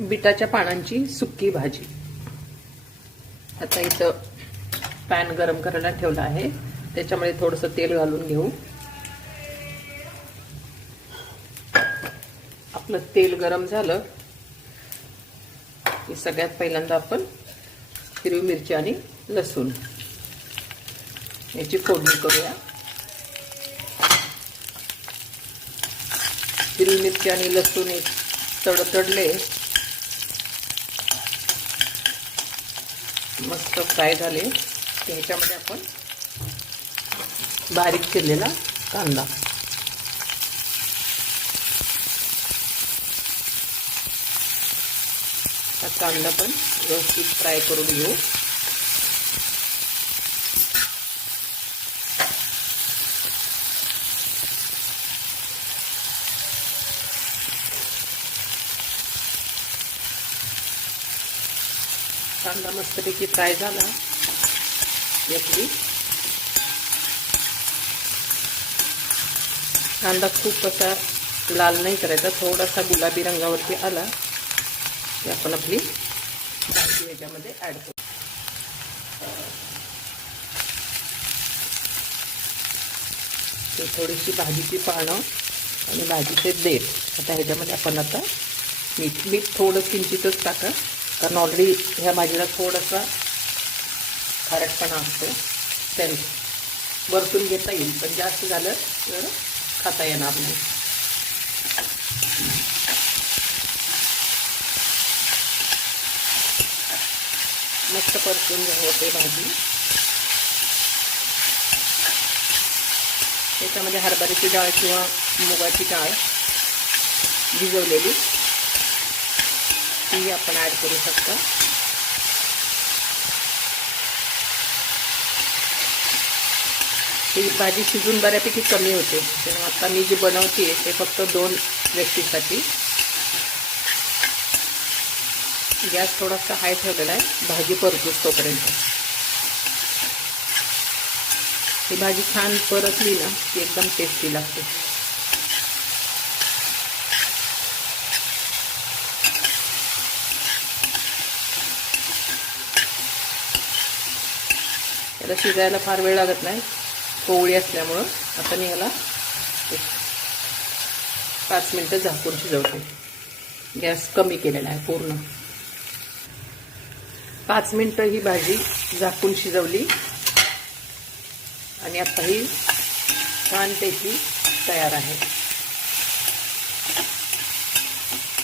बीटाच्या पानांची सुक्की भाजी। आता इथं पॅन गरम करायला ठेवला आहे, त्याच्यामध्ये थोडंसं तेल घालून घेऊ। आपलं तेल गरम झालं की सगळ्यात पहिल्यांदा आपण हिरवी मिरची आणि लसूण याची फोडणी करूया। हिरवी मिरची आणि लसूण तडतडले, मस्त फ्राय झाले की ह्याच्यामध्ये आपण बारीक चिरलेला कांदा, हा कांदा पण व्यवस्थित फ्राय करून घेऊ। कांदा मस्तपैकी फ्राय झाला यातली कांदा खूप असा लाल नाही करायचा, थोडासा गुलाबी रंगावरती आला की आपण आपली भाजी याच्यामध्ये ऍड करू। थोडीशी भाजीची पानं आणि भाजीचे देठ, आता ह्याच्यामध्ये आपण आता मीठ थोडं किंचितच टाका, कारण ऑलरेडी ह्या भाजीला थोडासा खारटपणा असतो, त्याने वरतून घेता येईल, पण जास्त झालं तर खाता येणार नाही। मस्त परतून होते भाजी। त्याच्यामध्ये हरभऱ्याची डाळ किंवा मुगाची डाळ भिजवलेली ती आपण ऍड करू शकता। ही भाजी शिजून बऱ्यापैकी कमी होते, त्यामुळे आता मी जी बनवते ते फक्त 2 व्यक्तींसाठी। गॅस थोडासा हाय ठेवलेला आहे, भाजी परतूच तोपर्यंत। ही भाजी छान परतली ना की एकदम टेस्टी लागते। याला शिजायला फार वेळ लागत नाही, कोवळी असल्यामुळं। आता मी याला 5 मिनिटं झाकून शिजवते, गॅस कमी केलेला आहे पूर्ण। 5 मिनिटं ही भाजी झाकून शिजवली आणि आता ही छानपैकी तयार आहे।